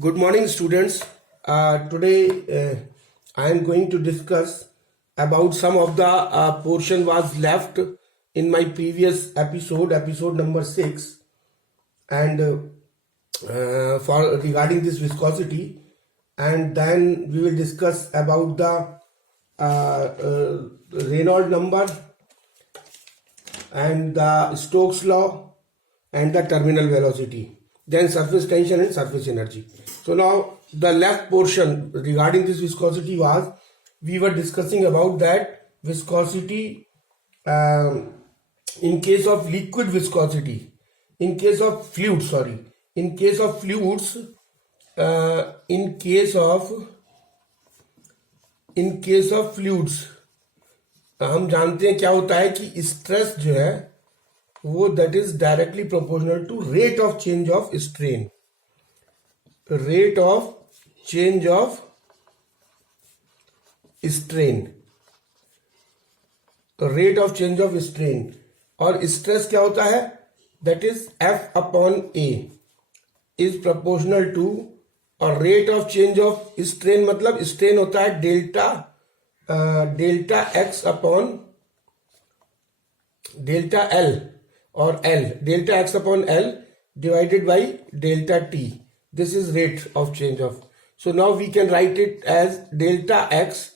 Good morning, students. Today I am going to discuss about some of the portion was left in my previous episode number 6, and for regarding this viscosity, and then we will discuss about the Reynolds number and the Stokes law and the terminal velocity, then surface tension and surface energy. So now the left portion regarding this viscosity was we were discussing about that viscosity in case of liquid viscosity, in case of fluids, in case of fluids, in case of fluids हम जानते हैं क्या होता है कि stress जो है वो that is directly proportional to rate of change of strain, rate of change of strain, rate of change of strain. और स्ट्रेस क्या होता है, that is F upon A is proportional to, और rate of change of strain मतलब strain होता है delta x upon delta L, और L delta x upon L divided by delta t. This is rate of change of. So now we can write it as delta x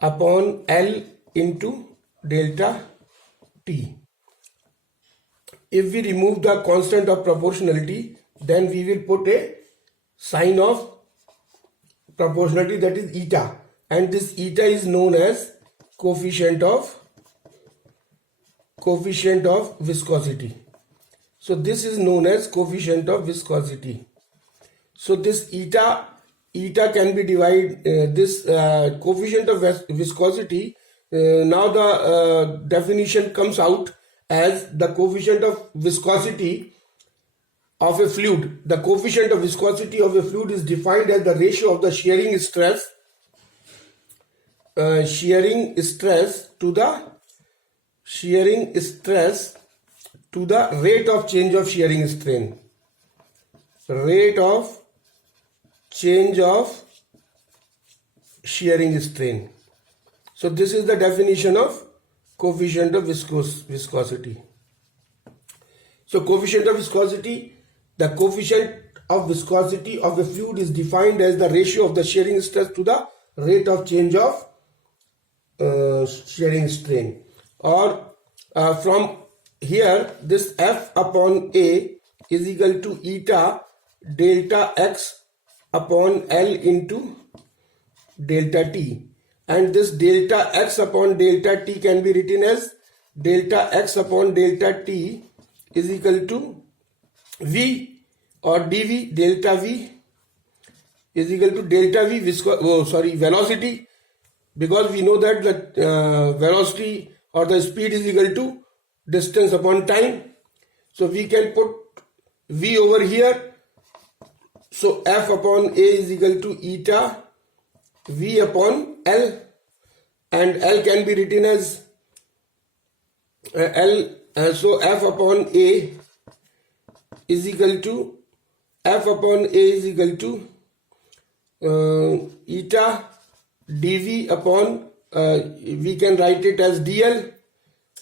upon L into delta t. If we remove the constant of proportionality, then we will put a sign of proportionality, that is eta, and this eta is known as coefficient of viscosity. So this is known as coefficient of viscosity. So this eta can be divided, this coefficient of viscosity, now the definition comes out as the coefficient of viscosity of a fluid. The coefficient of viscosity of a fluid is defined as the ratio of the shearing stress to the rate of change of shearing strain, rate of change of shearing strain. So this is the definition of coefficient of viscosity. So coefficient of viscosity, the coefficient of viscosity of a fluid is defined as the ratio of the shearing stress to the rate of change of shearing strain. Or from here, this F upon A is equal to eta delta x upon L into delta t, and this delta x upon delta t can be written as delta x upon delta t is equal to v or dv, delta v is equal to delta v velocity, because we know that the velocity or the speed is equal to distance upon time. So we can put v over here. So F upon A is equal to eta v upon L, and L can be written as so F upon A is equal to eta dv upon we can write it as dl,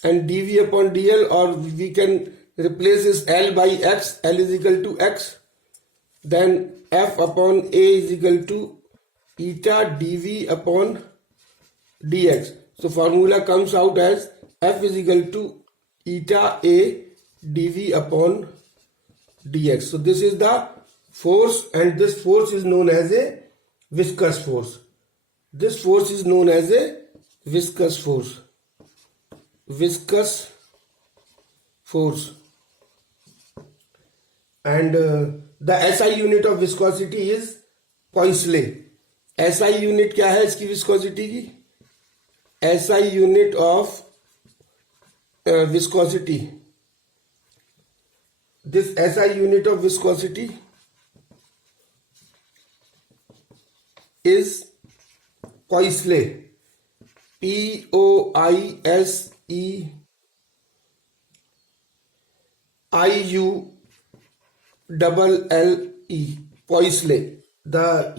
and dv upon dl, or we can replace this L by x, L is equal to x, then F upon A is equal to eta dv upon dx. So formula comes out as F is equal to eta A dv upon dx. So this is the force, and this force is known as a viscous force. This force is known as a viscous force. And the SI unit of viscosity is Poiseuille. SI unit क्या है इसकी viscosity की? SI unit of viscosity. This SI unit of viscosity is Poiseuille. Poiseuille. पॉइसले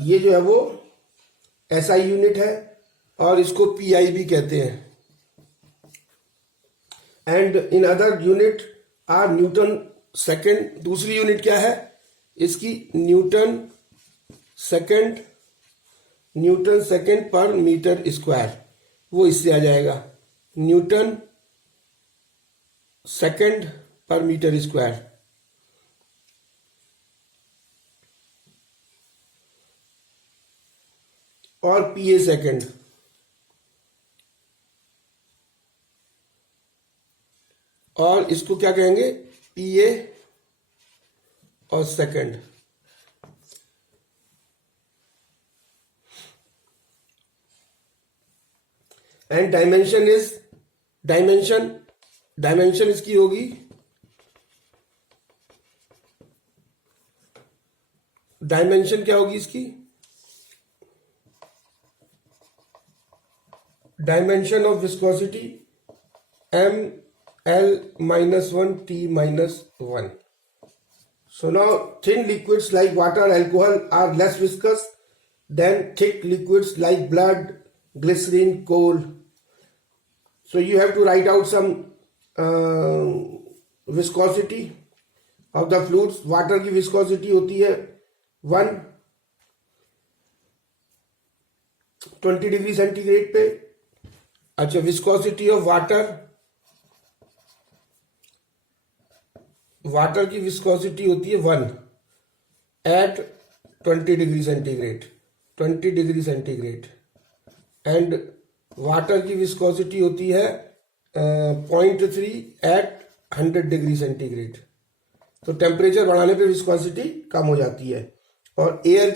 ये जो है वो SI unit है और इसको PI भी कहते हैं। And in other unit are newton second. दूसरी यूनिट क्या है इसकी? Newton second per metre square, वो इससे आ जाएगा newton second per metre square. और PA सेकेंड। और इसको क्या कहेंगे? PA और सेकेंड। एंड डायमेंशन इसकी होगी डायमेंशन क्या होगी इसकी? Dimension of viscosity ML-1 T-1. So now thin liquids like water, alcohol are less viscous than thick liquids like blood, glycerin, coal. So you have to write out some viscosity of the fluids. Water की viscosity होती है 120 degree centigrade पे। अच्छा, viscosity of water की viscosity होती है 1 at 20 degree centigrade. And water की viscosity होती है 0.3 at 100 डिग्री सेंटीग्रेड। तो टेम्परेचर बढ़ाने पे विस्कोसिटी कम हो जाती है। और एयर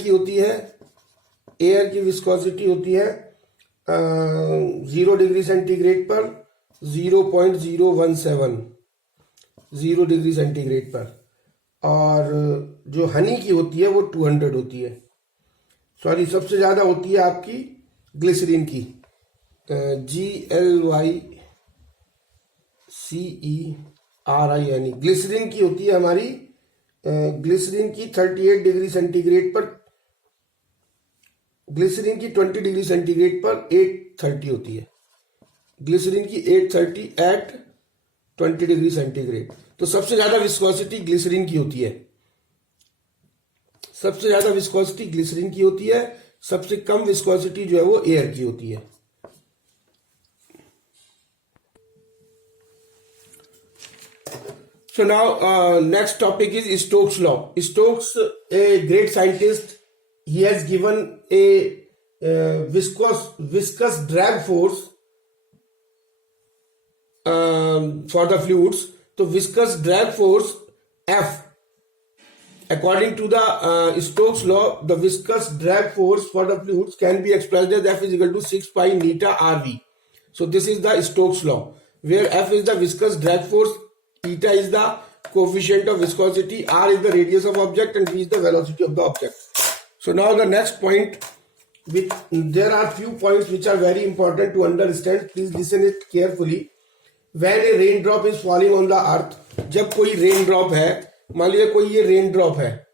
की विस्कोसिटी होती है 0 डिग्री सेंटीग्रेड पर 0.017 डिग्री सेंटीग्रेड पर। और जो हनी की होती है वो 200 होती है। सॉरी, सबसे ज्यादा होती है आपकी ग्लिसरीन की, GLYCERIN। ग्लिसरीन की होती है हमारी, ग्लिसरीन की 38 डिग्री सेंटीग्रेड पर, ग्लिसरीन की 20 डिग्री सेंटीग्रेड पर 830 होती है। ग्लिसरीन की 830 एट 20 डिग्री सेंटीग्रेड। तो सबसे ज्यादा विस्कोसिटी ग्लिसरीन की होती है, सबसे ज्यादा विस्कोसिटी ग्लिसरीन की होती है। सबसे कम विस्कोसिटी जो है वो एयर की होती है। So now next topic is Stokes law. Stokes, a great scientist, he has given a viscous drag force for the fluids. So viscous drag force F, according to the Stokes law, the viscous drag force for the fluids can be expressed as F is equal to 6 pi neta RV. So this is the Stokes law, where F is the viscous drag force, eta is the coefficient of viscosity, R is the radius of object, and V is the velocity of the object. So now the next point, there are few points which are very important to understand. Please listen it carefully. When a raindrop is falling on the earth, जब कोई rain drop है, मान लीजिए कोई ये rain drop है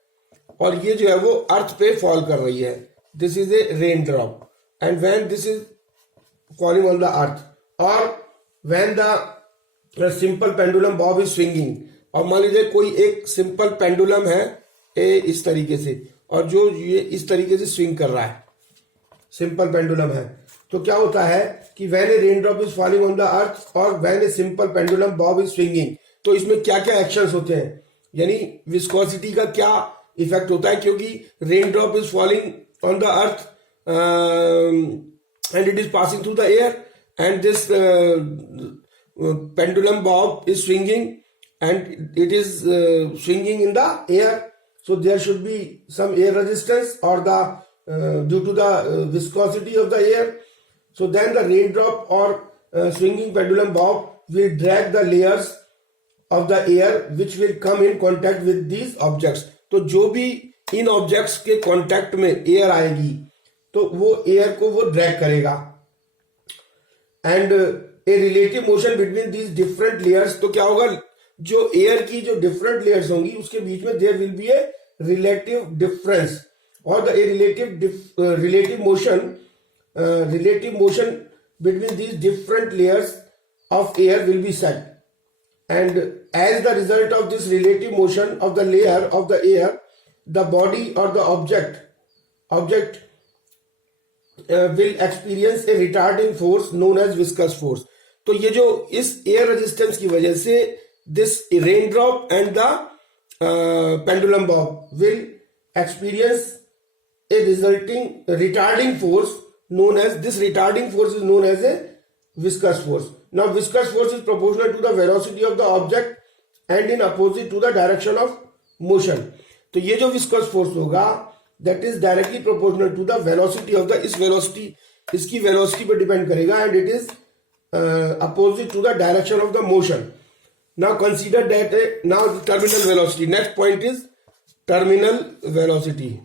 और ये जो है वो अर्थ पे फॉल कर रही है, this is a rain drop. And when this is falling on the earth, और when the simple pendulum bob is swinging, और मान लीजिए कोई एक सिंपल पेंडुलम है इस तरीके से, और जो ये इस तरीके से स्विंग कर रहा है, सिंपल पेंडुलम है, तो क्या होता है कि when a rain drop is falling on the earth और when a simple pendulum bob is swinging, तो इसमें क्या क्या एक्शंस होते हैं, यानी विस्कोसिटी का क्या इफेक्ट होता है, क्योंकि rain drop is falling on the earth and it is passing through the air, and this pendulum bob is swinging and it is swinging in the air, so there should be some air resistance or the due to the viscosity of the air. So then the raindrop or swinging pendulum bob will drag the layers of the air which will come in contact with these objects. तो जो भी इन objects के contact में air आएगी तो वो air को वो ड्रैग करेगा, and a relative motion between these different layers. तो क्या होगा, जो एयर की जो डिफरेंट लेयर्स होंगी उसके बीच में there will be a relative difference or the relative motion between these different layers of air will be set. And as the result of this relative motion of the layer of the air, the body or the object will experience a retarding force known as viscous force. तो ये जो इस air resistance की वजह से this raindrop and the pendulum bob will experience a resulting retarding force known as, this retarding force is known as a viscous force. Now viscous force is proportional to the velocity of the object and in opposite to the direction of motion. तो ये जो viscous force होगा that is directly proportional to the velocity of the, इस velocity, इसकी velocity पे depend करेगा and it is opposite to the direction of the motion. Now consider that now the terminal velocity. Next point is terminal velocity.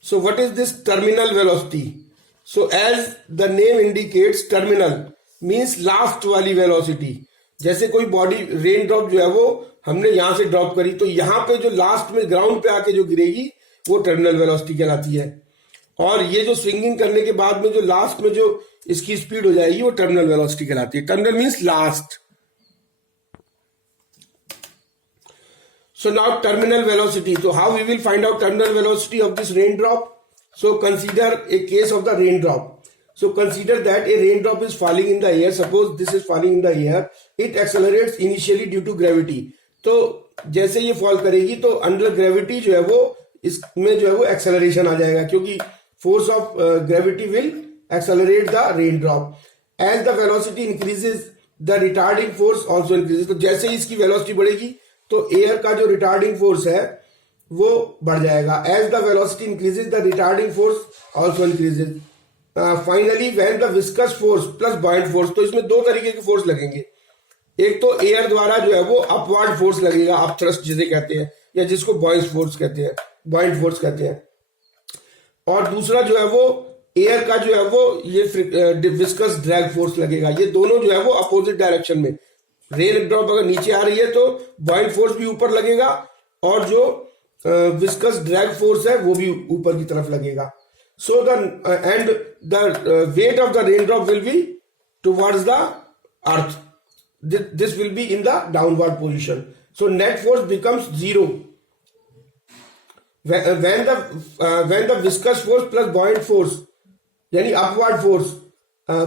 So what is this terminal velocity? So as the name indicates, terminal means last वाली velocity. जैसे कोई body rain drop जो है वो हमने यहां से drop करी तो यहाँ पे जो लास्ट में ग्राउंड पे आके जो गिरेगी वो टर्मिनल वेलोसिटी कहलाती है. और ये जो स्विंगिंग करने के बाद में जो लास्ट में जो इसकी स्पीड हो जाएगी वो टर्मिनल वेलोसिटी कहलाती है. Terminal means last. So now terminal velocity. So how we will find out terminal velocity of this raindrop? So consider a case of the raindrop. So consider that a raindrop is falling in the air. Suppose this is falling in the air. It accelerates initially due to gravity. तो जैसे ये fall करेगी तो under gravity जो है वो इसमें जो है वो एक्सेलरेशन आ जाएगा क्योंकि force of gravity will accelerate the raindrop. As the velocity increases the retarding force also increases. तो जैसे ही इसकी वेलोसिटी बढ़ेगी तो एयर का जो रिटार्डिंग फोर्स है वो बढ़ जाएगा. As the velocity increases the retarding force also increases. Finally when the viscous force plus buoyant force. तो इसमें दो तरीके के फोर्स लगेंगे. एक तो एयर द्वारा जो है वो अपवर्ड फोर्स लगेगा, अप थ्रस्ट जिसे कहते हैं या जिसको बॉयंट फोर्स कहते हैं, बॉयंट फोर्स कहते हैं. और दूसरा जो है वो एयर का जो है वो ये विस्कस ड्रैग फोर्स लगेगा. ये दोनों जो है वो अपोजिट डायरेक्शन में. रेन ड्रॉप अगर नीचे आ रही है तो बॉयंट फोर्स भी ऊपर लगेगा और जो विस्कस ड्रैग फोर्स है वो भी ऊपर की तरफ लगेगा. So the end the weight of the rain drop will be towards the earth. This will be in the downward position. So net force becomes zero when the viscous force plus buoyant force यानी upward force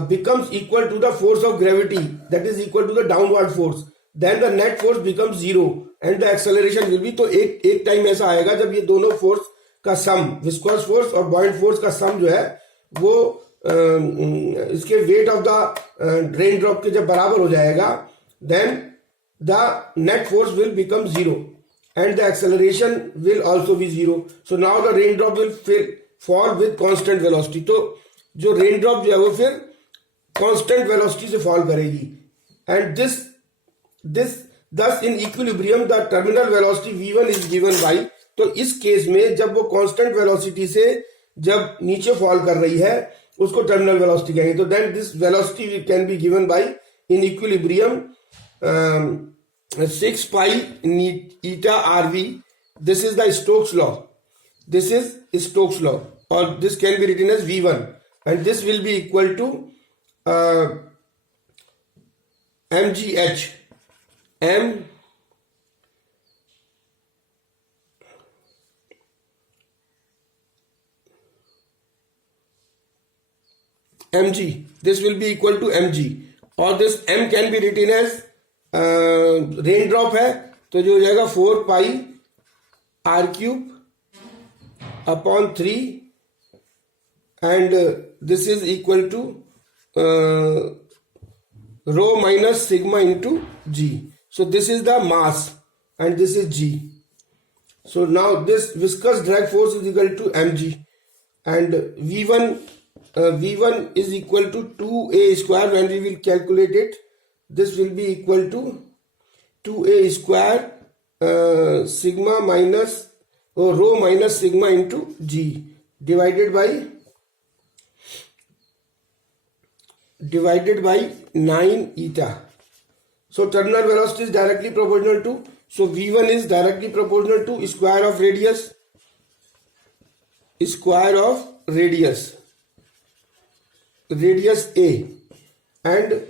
becomes equal to the force of gravity that is equal to the downward force, then the net force becomes zero and the acceleration will be. तो एक time ऐसा आएगा जब ये दोनों force का सम, viscous force और buoyant force का सम जो है वो इसके weight of the rain drop के जब बराबर हो जाएगा then the net force will become zero and the acceleration will also be zero. So now the raindrop will fall with constant velocity. तो जो raindrop जो है वो फिर constant velocity से fall करेगी. And this thus in equilibrium the terminal velocity v1 is given by. तो इस केस में जब वो constant velocity से जब नीचे fall कर रही है उसको terminal velocity कहेंगे. तो then this velocity can be given by in equilibrium 6 pi eta RV. This is the Stokes law. This is Stokes law, or this can be written as V1, and this will be equal to mgh mg. This will be equal to mg, or this m can be written as rain drop है तो जो हो जाएगा 4 pi r cube upon 3 and this is equal to rho minus sigma into g. So this is the mass and this is g. So now this viscous drag force is equal to m g and v1 is equal to 2a square. When we will calculate it, this will be equal to 2a square sigma minus rho minus sigma into g divided by 9 eta. So terminal velocity is directly proportional to So V1 is directly proportional to square of radius A, and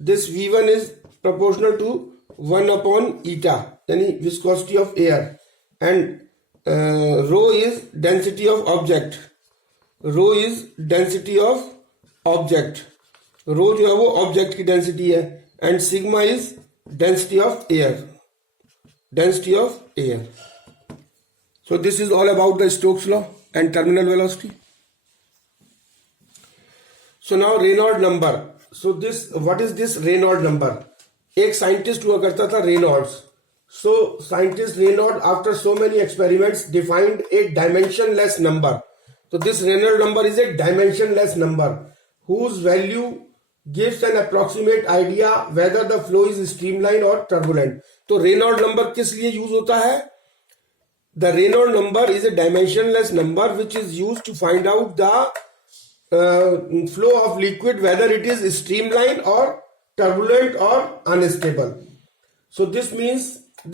this V1 is proportional to 1 upon eta, यानी viscosity of air, and rho is density of object. Rho is density of object, rho जो है वो object की density है, and sigma is density of air, so this is all about the Stokes law and terminal velocity. So now Reynold number. So this what is this Reynold number? एक scientist हुआ करता था Reynolds. So scientist Reynold after so many experiments defined a dimensionless number. So this Reynolds number is a dimensionless number whose value gives an approximate idea whether the flow is streamlined or turbulent. तो Reynolds number किस लिए use होता है? The Reynolds number is a dimensionless number which is used to find out the flow of liquid whether it is streamlined or turbulent or unstable. So this means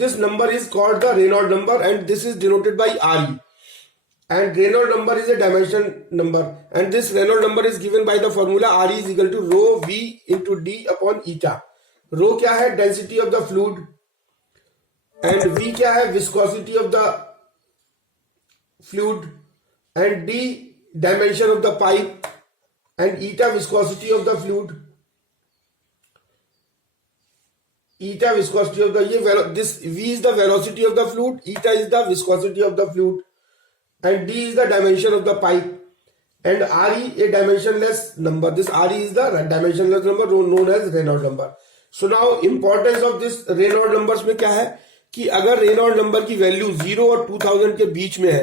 this number is called the Reynolds number, and this is denoted by RE. And Reynolds number is a dimension number, and this Reynolds number is given by the formula RE is equal to rho V into D upon eta. Rho क्या है? Density of the fluid, and V क्या है? Viscosity of the fluid, and D dimension of the pipe, and eta viscosity of the fluid. Eta viscosity of the this V is the velocity of the fluid, eta is the viscosity of the fluid, and D is the dimension of the pipe, and RE a dimensionless number. This RE is the dimensionless number known as Reynolds number. So now importance of this Reynolds numbers में क्या है कि अगर Reynolds number की value 0 और 2000 के बीच में है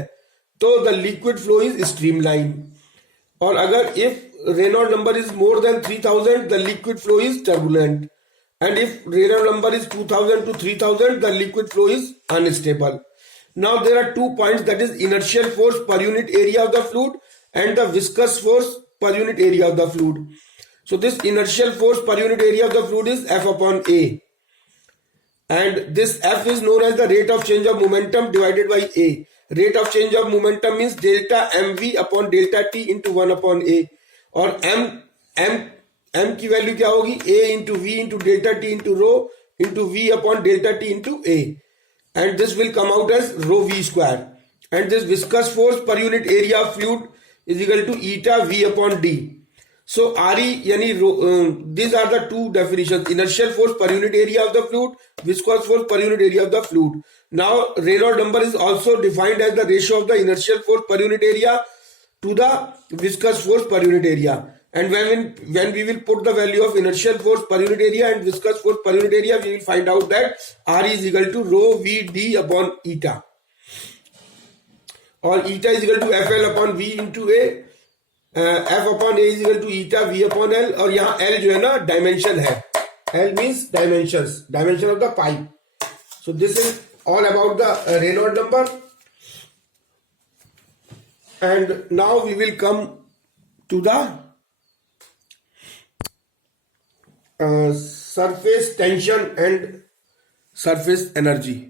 तो the liquid flow is streamlined, और अगर if Reynolds number is more than 3000 the liquid flow is turbulent, and if Reynolds number is 2000 to 3000 the liquid flow is unstable. Now there are 2 points, that is inertial force per unit area of the fluid and the viscous force per unit area of the fluid. So this inertial force per unit area of the fluid is F upon A, and this F is known as the rate of change of momentum divided by A. Rate of change of momentum means delta mv upon delta t into 1 upon A, और m की value क्या होगी? A into V into delta t into rho into V upon delta t into A, and this will come out as rho V square, and this viscous force per unit area of fluid is equal to eta V upon D. So RE यानी these are the two definitions: inertial force per unit area of the fluid, viscous force per unit area of the fluid. Now Reynolds number is also defined as the ratio of the inertial force per unit area to the viscous force per unit area, and when we will put the value of inertial force per unit area and viscous force per unit area, we will find out that RE is equal to rho V D upon eta, or eta is equal to FL upon V into A, F upon A is equal to eta V upon L, और यहाँ L जो है ना dimension है, L means dimension of the pipe. So this is all about the Reynolds number, and now we will come to the surface tension and surface energy.